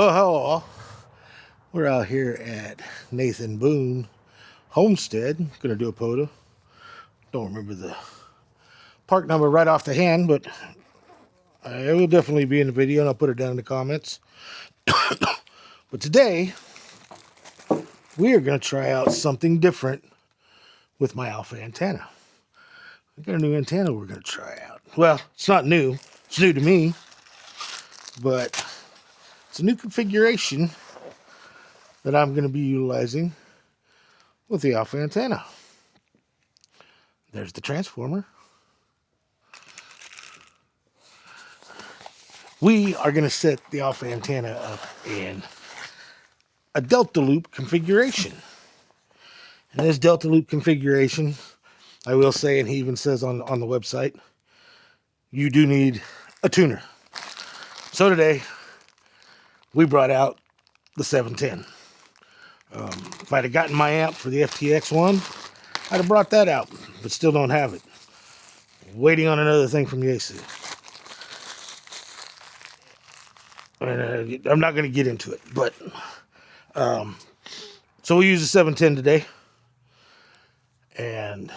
Oh, hello. We're out here at Nathan Boone Homestead. Gonna do a POTA. Don't remember the park number right off the hand, but it will definitely be in the video, and I'll put it down in the comments. But today, we are gonna try out something different with my alpha antenna. I got a new antenna we're gonna try out. Well, it's not new. It's new to me, but it's a new configuration that I'm gonna be utilizing with the alpha antenna. There's the transformer. We are going to set the alpha antenna up in a delta loop configuration. And this delta loop configuration, I will say, and he even says on the website, you do need a tuner. So today, we brought out the 710. If I'd have gotten my amp for the FTX one, I'd have brought that out, but still don't have it. Waiting on another thing from Yaesu. And I'm not going to get into it, but so we use the 710 today, and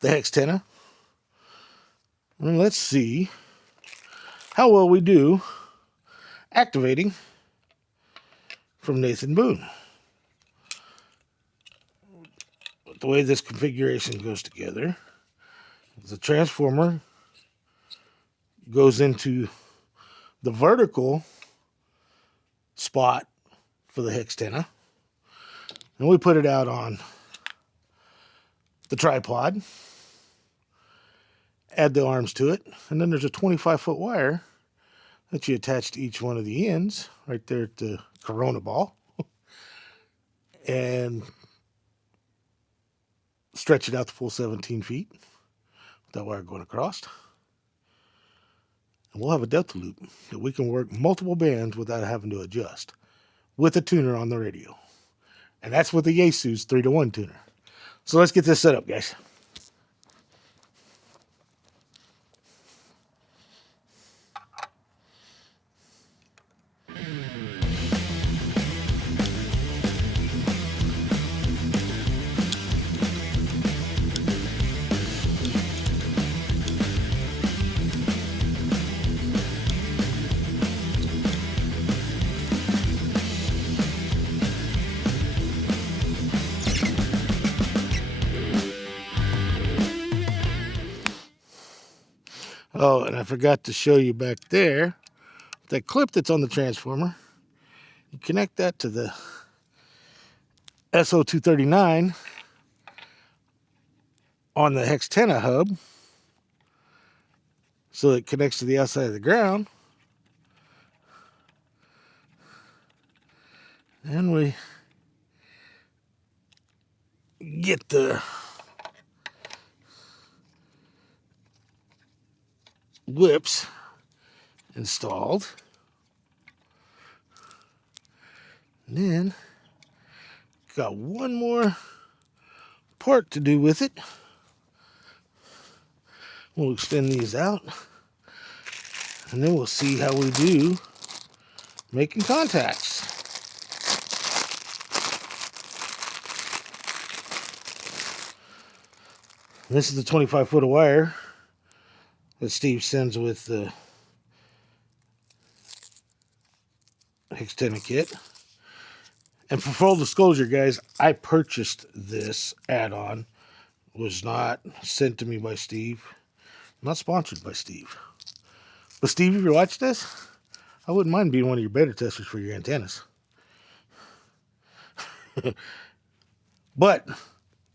the Hextenna, and let's see how well we do activating from Nathan Boone. The way this configuration goes together, the transformer goes into the vertical spot for the Hextenna, and we put it out on the tripod, add the arms to it, and then there's a 25-foot wire that you attach to each one of the ends right there at the corona ball and stretch it out the full 17 feet with that wire going across. And we'll have a delta loop that we can work multiple bands without having to adjust with a tuner on the radio. And that's with the Yaesu's 3-to-1 tuner. So let's get this set up, guys. Oh, and I forgot to show you back there, that clip that's on the transformer. You connect that to the SO239 on the Hextenna hub, so it connects to the outside of the ground. And we get the whips installed. And then got one more part to do with it. We'll extend these out, and then we'll see how we do making contacts. This is the 25-foot of wire that Steve sends with the Hextenna kit. And for full disclosure, guys, I purchased this add-on. It was not sent to me by Steve. Not sponsored by Steve. But Steve, if you watch this, I wouldn't mind being one of your beta testers for your antennas. But,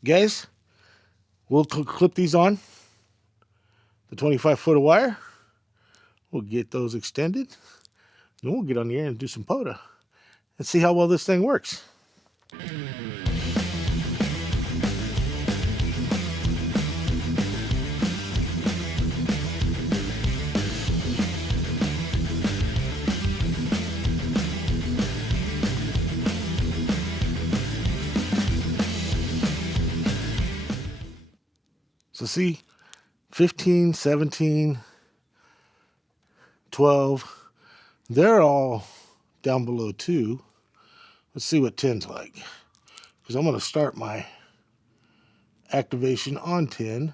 guys, we'll clip these on the 25-foot of wire. We'll get those extended. And we'll get on the air and do some POTA. And see how well this thing works. So see, 15, 17, 12, They're all down below 2. Let's see what 10's like. Because I'm going to start my activation on 10.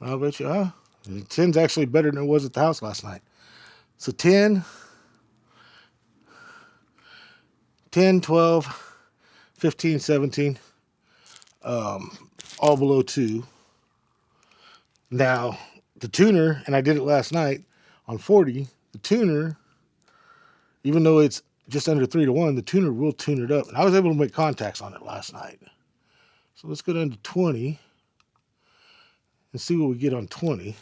I'll bet you, 10's actually better than it was at the house last night. So 10, 12, 15, 17, all below 2. Now, the tuner, and I did it last night on 40, the tuner, even though it's just under 3 to 1, the tuner will tune it up. And I was able to make contacts on it last night. So let's go down to 20 and see what we get on 20.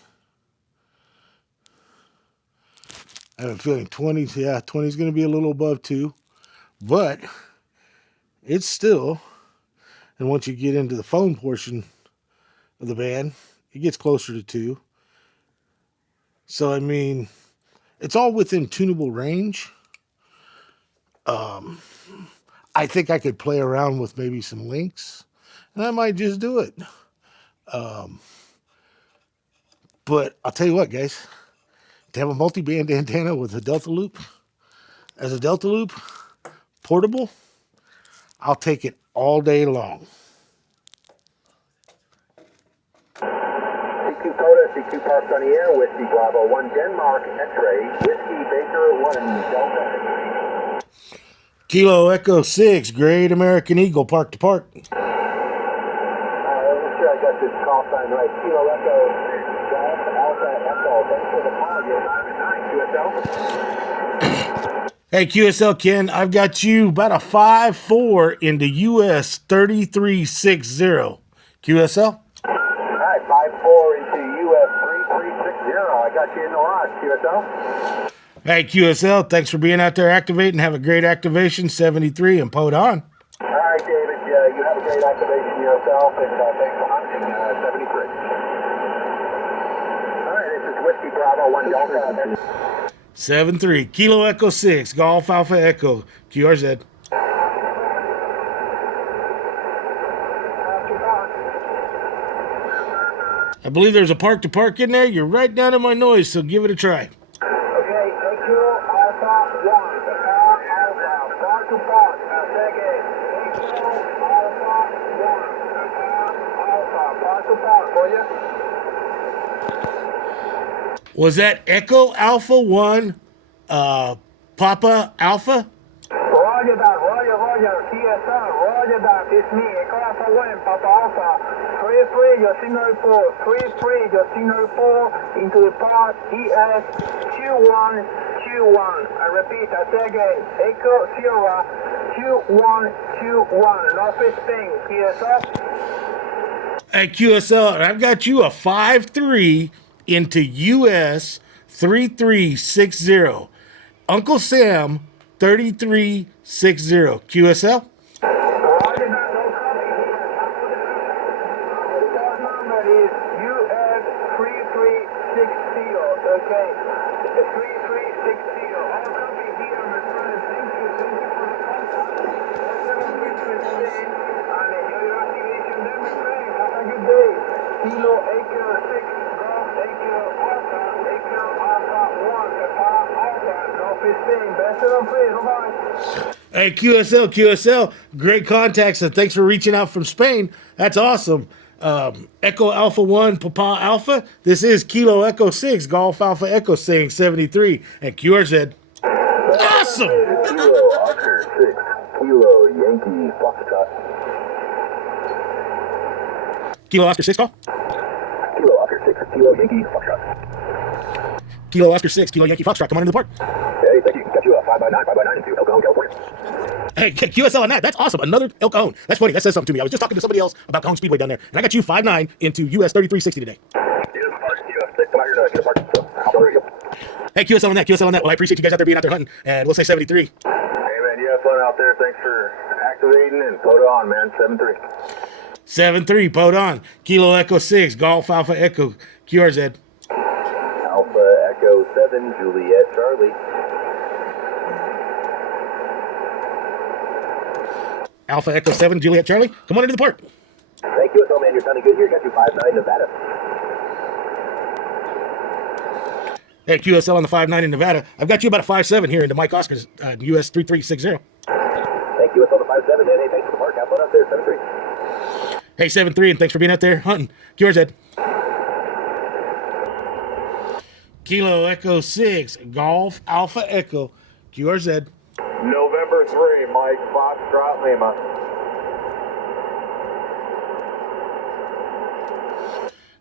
I have a feeling 20, yeah, 20 is going to be a little above 2. But it's still, and once you get into the phone portion of the band, it gets closer to 2. So, I mean, it's all within tunable range. I think I could play around with maybe some links, and I might just do it. But I'll tell you what, guys, to have a multi-band antenna with a Delta loop, as a Delta loop, portable, I'll take it all day long. CQ POTA, CQ Parks on the air, Whiskey Bravo 1 Denmark, X-ray, Whiskey Baker 1 Delta. Kilo Echo 6, Great American Eagle, park to park. I'm sure I got this call sign right. Kilo Echo 6, Golf Alpha Echo. Thanks for the call. You're 5 at 9, QSL. Hey, QSL Ken, I've got you about a 5-4 into US 3360. QSL? All right, 5-4 into US 3360. I got you in the line, QSL. Hey, QSL, thanks for being out there activating. Have a great activation, 73, and POTA on. All right, David, you have a great activation yourself, and thanks for hunting, 73. All right, this is Whiskey Bravo 1 Delta. 7-3, Kilo Echo 6, Golf Alpha Echo, QRZ. I believe there's a park to park in there. You're right down in my noise, so give it a try. Was that Echo Alpha 1, Papa Alpha? Roger that, Roger, TSR, Roger that, it's me, Echo Alpha 1, Papa Alpha, 33, your signal report, 33, your signal report, into the part ES 2121, I repeat, I say again, Echo Sierra 2121, Northeast Spain, TSR. Hey, QSL, I've got you a 5-3 into US 3360. Uncle Sam 3360. QSL? Kilo Acre 6, Golf Acre Alpha, Acre Alpha 1, Alpha, North 15, best of 3, bye-bye. Hey, QSL, great contacts, and thanks for reaching out from Spain. That's awesome. Echo Alpha 1, Papa Alpha. This is Kilo Echo 6, Golf Alpha Echo saying 73, and QRZ. Awesome! Kilo Oscar 6, Kilo Yankee Foxtrot. Kilo Oscar 6, call? Kilo Oscar 6, Kilo Yankee Foxtrot. Kilo Oscar 6, Kilo Yankee Foxtrot. Come on into the park. Hey, thank you. Got you a 5x9 into El Cajon, California. Hey, QSL on that. That's awesome. Another El Cajon. That's funny. That says something to me. I was just talking to somebody else about Cajon Speedway down there, and I got you 5-9 into US 3360 today. Hey, QSL on that. Well, I appreciate you guys out there being out there hunting, and we'll say 73. Hey, man, you have fun out there. Thanks for activating, and POTA on, man. 7-3. 7-3, POTA on. Kilo Echo 6, Golf Alpha Echo, QRZ. Alpha Echo 7, Juliet Charlie. Alpha Echo 7, Juliet Charlie. Come on into the park. Thank you, man. You're sounding good here. Got you 5-9, Nevada. Hey, QSL on the 5.9 in Nevada. I've got you about a 5.7 here into Mike Oscar's US 3360. Thank you. It's on the 5-7. Hey, thanks for the mark. Have fun out there. 7-3. Hey, 7.3, and thanks for being out there hunting. QRZ. Kilo Echo 6, Golf Alpha Echo, QRZ. November 3, Mike Foxtrot Lima.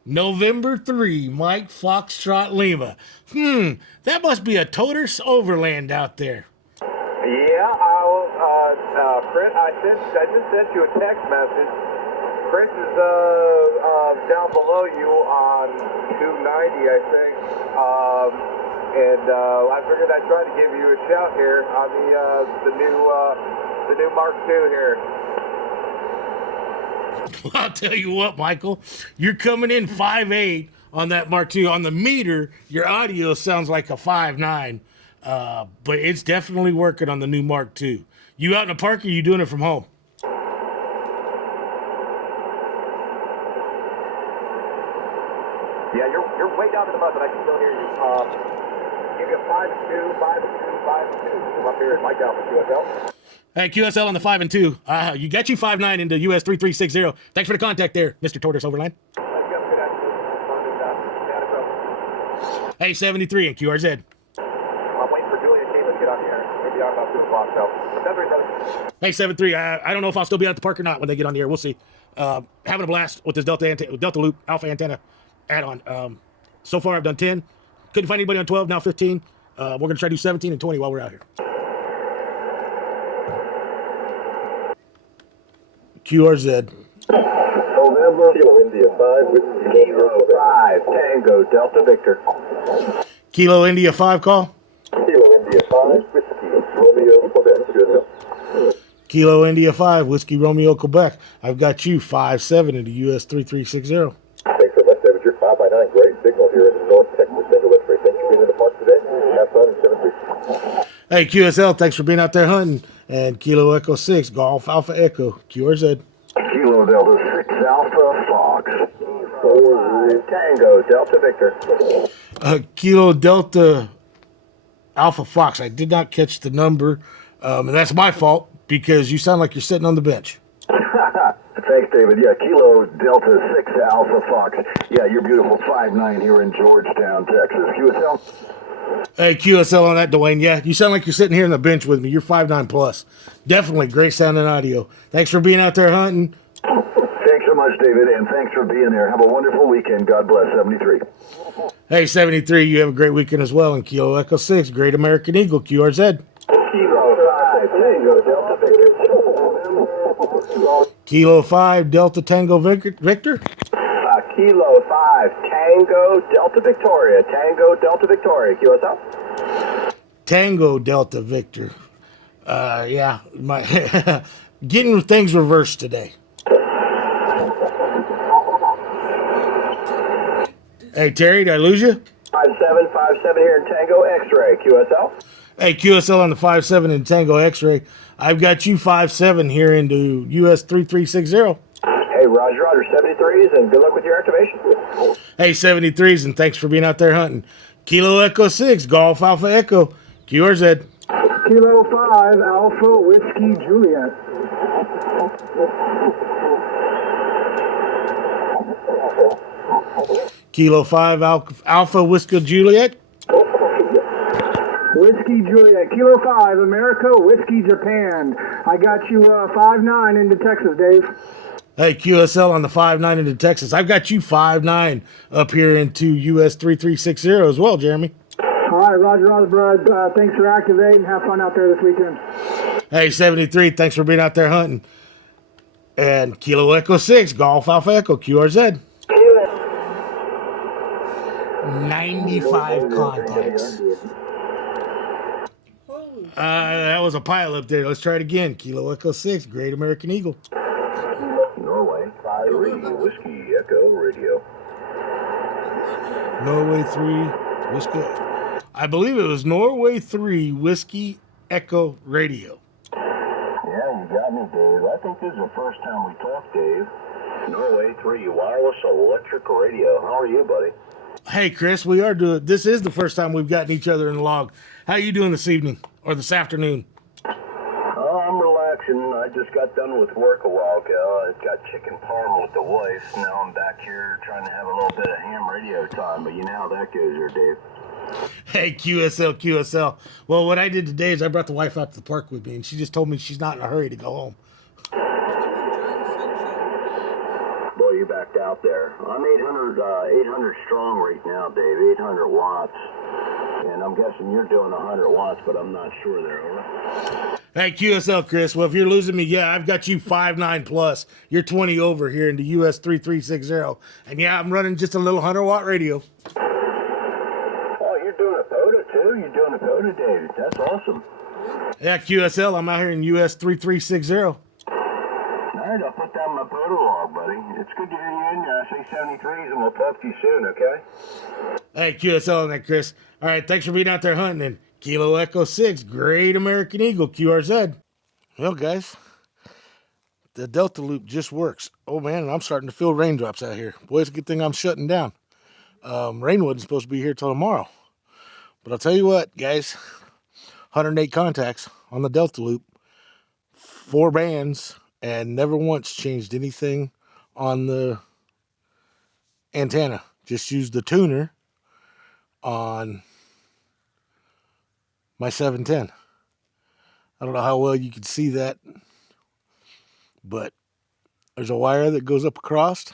November 3, Mike Foxtrot Lima. That must be a Toter's Overland out there. Yeah, Chris, I just sent you a text message. Chris is down below you on 290, I think. I figured I'd try to give you a shout here on the new Mark II here. I'll tell you what, Michael, you're coming in 5.8 on that Mark II. On the meter, your audio sounds like a 5.9, but it's definitely working on the new Mark II. You out in the park, or you doing it from home? Yeah, you're way down to the mud, but I can still hear you. You get 5-2, 5-2, 5-2. Come up here and Mike Alpha QSL. Hey, QSL on the 5 and 2. You got you 5.9 into US 3360. Thanks for the contact there, Mr. Tortoise Overland. Hey, 73 and QRZ. I'm waiting for Julia K. Let's get on the air. Maybe I'm about 2 o'clock, so. 7-3. Hey, 73. I don't know if I'll still be at the park or not when they get on the air. We'll see. Having a blast with this Delta Loop Alpha antenna add-on. So far, I've done 10. Couldn't find anybody on 12. Now 15. We're going to try to do 17 and 20 while we're out here. QRZ. November, Kilo India 5 with Kilo 5, Tango Delta Victor. Kilo India 5 call. Kilo India 5, Whiskey Romeo Quebec. Kilo India 5, Whiskey Romeo Quebec. I've got you 5.7 into US 3360. Thanks so much, David. You're 5x9. Great signal here in North Texas. Single X-ray. Thanks for being in the park today. Have fun in 7-3. Hey, QSL, thanks for being out there hunting. And Kilo Echo 6, Golf Alpha Echo, QRZ. Kilo Delta 6 Alpha Fox. 4 Tango Delta Victor. Kilo Delta Alpha Fox. I did not catch the number, and that's my fault because you sound like you're sitting on the bench. Thanks, David. Yeah, Kilo Delta 6 Alpha Fox. Yeah, you're beautiful 5'9" here in Georgetown, Texas. QSL? Hey, QSL on that, Dwayne. Yeah, you sound like you're sitting here on the bench with me. You're 5'9 plus. Definitely great sounding audio. Thanks for being out there hunting. Thanks so much, David, and thanks for being there. Have a wonderful weekend. God bless. 73. Hey, 73, you have a great weekend as well. And Kilo Echo 6, Great American Eagle, QRZ. Kilo 5 Tango Delta Victor. Kilo 5 Delta Tango Victor. Kilo 5 Tango Delta Victoria. Tango Delta Victoria. QSL? Tango Delta Victor. Yeah, getting things reversed today. Hey, Terry, did I lose you? 5757 here in Tango X-ray. QSL? Hey, QSL on the 5.7 in Tango X-ray. I've got you 5.7 here into US 3360. Hey, Roger, 73s, and good luck with your activation. Hey, 73s, and thanks for being out there hunting. Kilo Echo 6, Golf Alpha Echo, QRZ. Kilo 5 Alpha Whiskey Juliet. Kilo 5 Alpha Whiskey Juliet. Whiskey Juliet. Kilo 5 America Whiskey Japan. I got you 5'9" into Texas, Dave. Hey, QSL on the 5.9 into Texas. I've got you 5.9 up here into US 3360 as well, Jeremy. All right, Roger, bud. Thanks for activating. Have fun out there this weekend. Hey, 73, thanks for being out there hunting. And Kilo Echo 6, Golf Alpha Echo, QRZ. 95 contacts. That was a pile up there. Let's try it again. Kilo Echo 6, Great American Eagle. Norway 3 Whiskey Echo Radio. Norway 3 Whiskey. I believe it was Norway 3 Whiskey Echo Radio. Yeah, you got me, Dave. I think this is the first time we talked, Dave. Norway 3 Wireless Electric Radio. How are you, buddy? Hey, Chris, we are doing. This is the first time we've gotten each other in the log. How you doing this evening or this afternoon? Oh, I'm relaxing. I just got done with work a while ago. I got chicken parm with the wife. Now I'm back here trying to have a little bit of ham radio time, but you know how that goes here, Dave. Hey, QSL. Well, what I did today is I brought the wife out to the park with me, and she just told me she's not in a hurry to go home. Boy, you backed out there. I'm 800 strong right now, Dave. 800 watts. And I'm guessing you're doing 100 watts, but I'm not sure there, over. Hey, QSL, Chris. Well, if you're losing me, yeah, I've got you 5.9 plus. You're 20 over here in the US 3360. And yeah, I'm running just a little 100-watt radio. Oh, you're doing a POTA too? You're doing a POTA, Dave. That's awesome. Yeah, QSL, I'm out here in US 3360. All right, I'll put down my POTA log, buddy. It's good to hear you in there. I say 73s, and we'll talk to you soon, okay? Hey, QSL and that, Chris. All right, thanks for being out there hunting. And Kilo Echo 6, Great American Eagle, QRZ. Well, guys, the Delta Loop just works. Oh, man, and I'm starting to feel raindrops out here. Boy, it's a good thing I'm shutting down. Rain wasn't supposed to be here till tomorrow. But I'll tell you what, guys, 108 contacts on the Delta Loop, 4 bands, and never once changed anything on the antenna. Just used the tuner on my 710. I don't know how well you can see that, but there's a wire that goes up across,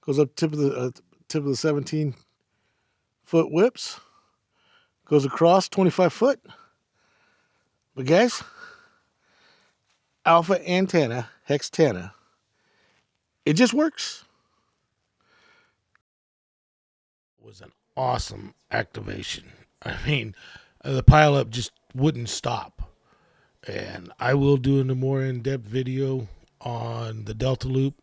goes up tip of the 17-foot whips, goes across 25 foot. But guys, alpha antenna, Hextenna, it just works. It was an awesome activation. I mean, the pileup just wouldn't stop. And I will do a more in-depth video on the Delta Loop.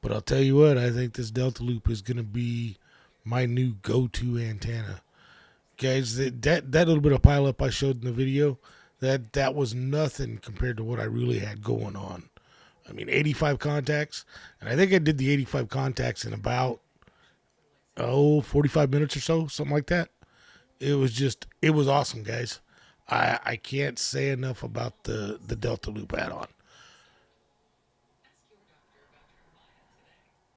But I'll tell you what, I think this Delta Loop is going to be my new go-to antenna. Guys, that little bit of pileup I showed in the video, that was nothing compared to what I really had going on. I mean, 85 contacts. And I think I did the 85 contacts in about, 45 minutes or so, something like that. It was awesome, guys. I can't say enough about the Delta Loop add-on.